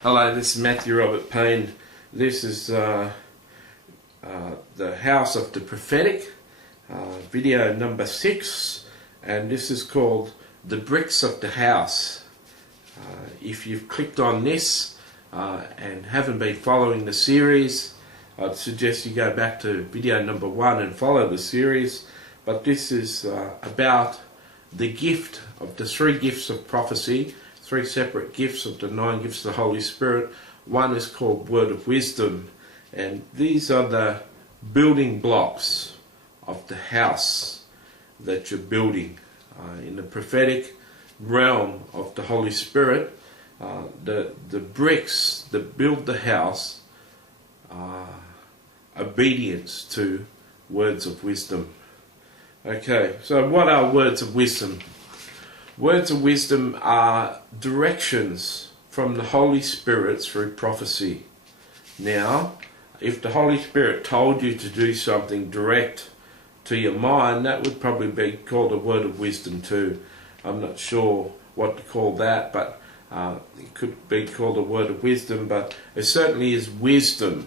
Hello, this is Matthew Robert Payne. This is the House of the Prophetic, video number 6, and this is called The Bricks of the House. If you've clicked on this and haven't been following the series, I'd suggest you go back to video number 1 and follow the series. But this is about the gift of the 3 gifts of prophecy, 3 separate gifts of the 9 gifts of the Holy Spirit. One is called Word of Wisdom, and these are the building blocks of the house that you're building. In the prophetic realm of the Holy Spirit, the bricks that build the house are obedience to words of wisdom. Okay, so what are words of wisdom? Words of wisdom are directions from the Holy Spirit through prophecy. Now, if the Holy Spirit told you to do something direct to your mind, that would probably be called a word of wisdom too. I'm not sure what to call that, but it could be called a word of wisdom, but it certainly is wisdom.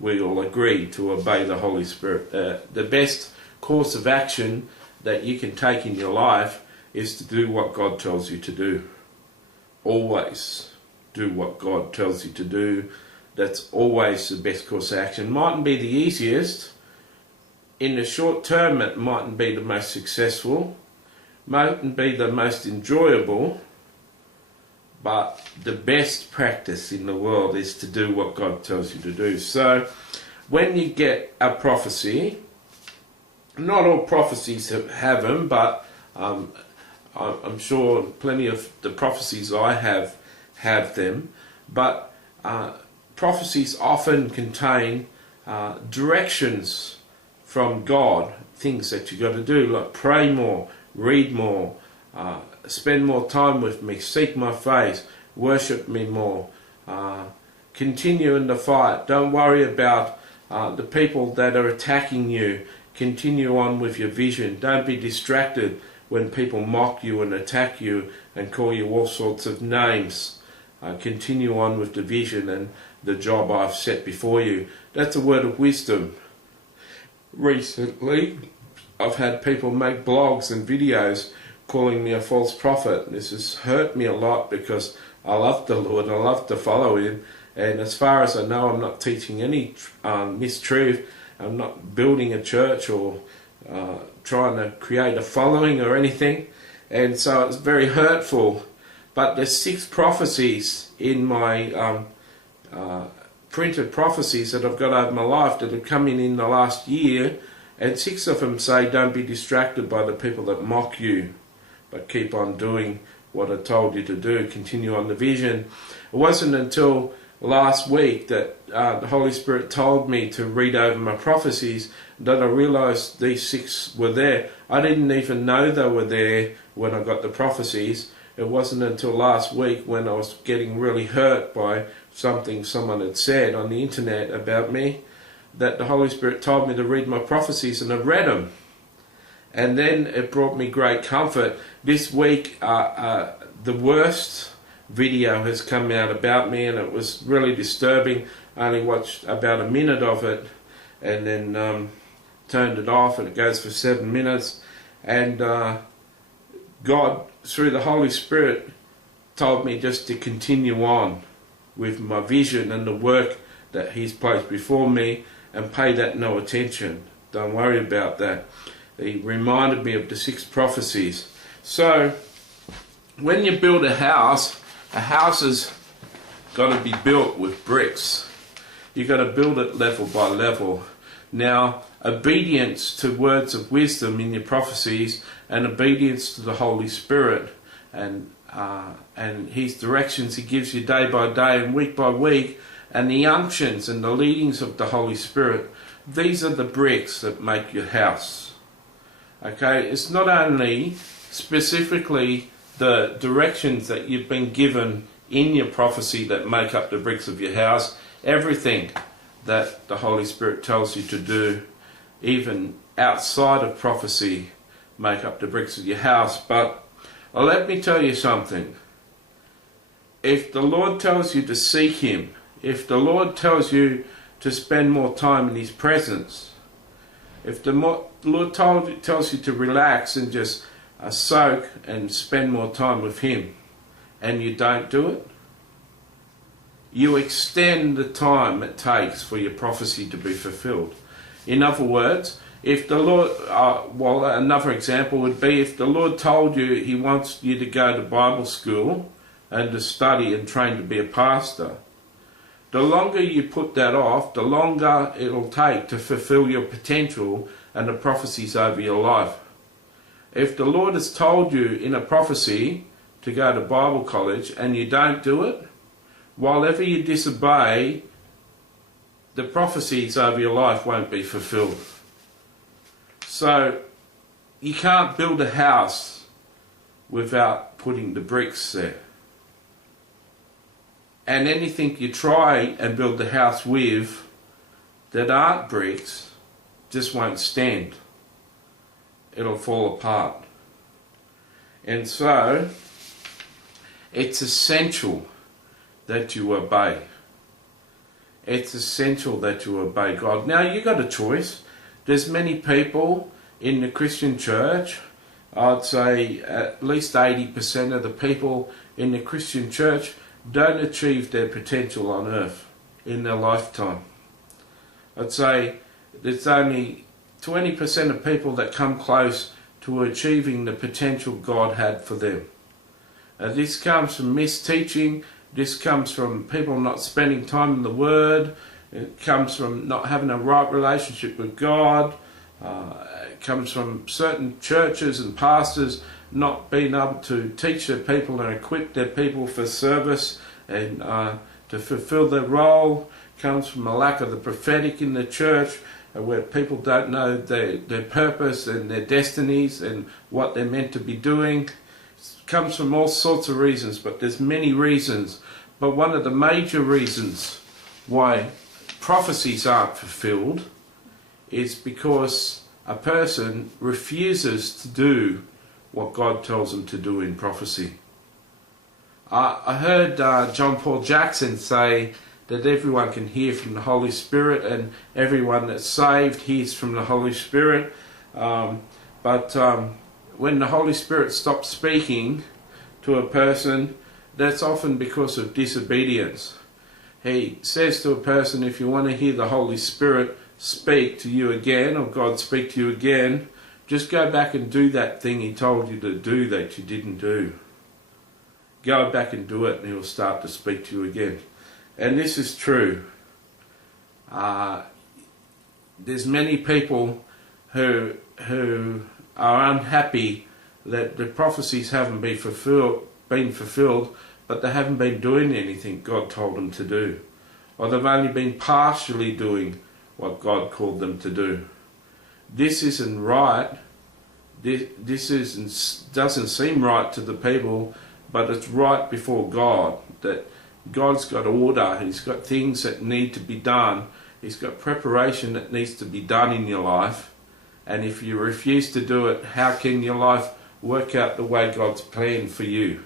We all agree to obey the Holy Spirit. The best course of action that you can take in your life is to do what God tells you to do. Always do what God tells you to do. That's always the best course of action. Mightn't be the easiest. In the short term, it mightn't be the most successful. Mightn't be the most enjoyable. But the best practice in the world is to do what God tells you to do. So, when you get a prophecy, not all prophecies have them, but I'm sure plenty of the prophecies I have them, but prophecies often contain directions from God, things that you got to do, like pray more, read more, spend more time with me, seek my face, worship me more, continue in the fight, don't worry about the people that are attacking you, continue on with your vision, don't be distracted when people mock you and attack you and call you all sorts of names. Continue on with the vision and the job I've set before you. That's a word of wisdom. Recently, I've had people make blogs and videos calling me a false prophet. This has hurt me a lot because I love the Lord, I love to follow Him, and as far as I know, I'm not teaching any mistruth. I'm not building a church or trying to create a following or anything, and so it's very hurtful. But there's 6 prophecies in my printed prophecies that I've got over my life that have come in the last year, and 6 of them say don't be distracted by the people that mock you, but keep on doing what I told you to do, continue on the vision. It wasn't until last week that the Holy Spirit told me to read over my prophecies that I realized these 6 were there. I didn't even know they were there when I got the prophecies. It wasn't until last week when I was getting really hurt by something someone had said on the internet about me that the Holy Spirit told me to read my prophecies, and I read them. And then it brought me great comfort. This week, the worst video has come out about me, and it was really disturbing. I only watched about a minute of it and then turned it off, and it goes for 7 minutes. And God, through the Holy Spirit, told me just to continue on with my vision and the work that He's placed before me and pay that no attention. Don't worry about that. He reminded me of the 6 prophecies. So when you build a house has got to be built with bricks. You've got to build it level by level. Now, obedience to words of wisdom in your prophecies and obedience to the Holy Spirit and His directions He gives you day by day and week by week, and the unctions and the leadings of the Holy Spirit, these are the bricks that make your house. Okay, it's not only specifically the directions that you've been given in your prophecy that make up the bricks of your house. Everything that the Holy Spirit tells you to do, even outside of prophecy, make up the bricks of your house. But let me tell you something. if the Lord tells you to seek Him, if the Lord tells you to spend more time in His presence, if the Lord tells you to relax and just soak and spend more time with Him, and you don't do it, you extend the time it takes for your prophecy to be fulfilled. In other words, if the Lord, another example would be if the Lord told you He wants you to go to Bible school and to study and train to be a pastor, the longer you put that off, the longer it'll take to fulfill your potential and the prophecies over your life. If the Lord has told you in a prophecy to go to Bible college and you don't do it, while ever you disobey, the prophecies over your life won't be fulfilled. So you can't build a house without putting the bricks there. And anything you try and build the house with that aren't bricks just won't stand. It'll fall apart. And so it's essential that you obey. It's essential that you obey God. Now you got a choice. There's many people in the Christian church, I'd say at least 80% of the people in the Christian church don't achieve their potential on earth in their lifetime. I'd say there's only 20% of people that come close to achieving the potential God had for them. This comes from misteaching. This comes from people not spending time in the Word. It comes from not having a right relationship with God. It comes from certain churches and pastors not being able to teach their people and equip their people for service and to fulfill their role. It comes from a lack of the prophetic in the church, where people don't know their purpose and their destinies and what they're meant to be doing. It comes from all sorts of reasons, but there's many reasons. But one of the major reasons why prophecies aren't fulfilled is because a person refuses to do what God tells them to do in prophecy. I heard John Paul Jackson say that everyone can hear from the Holy Spirit, and everyone that's saved hears from the Holy Spirit. But when the Holy Spirit stops speaking to a person, that's often because of disobedience. He says to a person, if you want to hear the Holy Spirit speak to you again, or God speak to you again, just go back and do that thing He told you to do that you didn't do. Go back and do it, and He'll start to speak to you again. And this is true. There's many people who are unhappy that the prophecies haven't been fulfilled, but they haven't been doing anything God told them to do, or they've only been partially doing what God called them to do. This isn't right. This doesn't seem right to the people, but it's right before God. That God's got order. He's got things that need to be done. He's got preparation that needs to be done in your life. And if you refuse to do it, how can your life work out the way God's planned for you?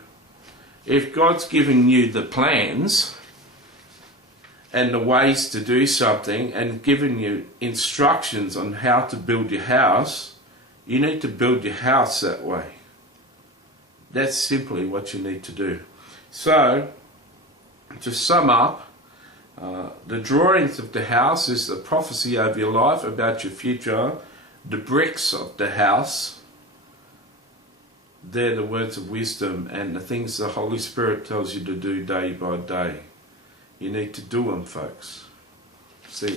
If God's given you the plans and the ways to do something and given you instructions on how to build your house, you need to build your house that way. That's simply what you need to do. So, to sum up, the drawings of the house is the prophecy over your life about your future. The bricks of the house, they're the words of wisdom and the things the Holy Spirit tells you to do day by day. You need to do them, folks. See.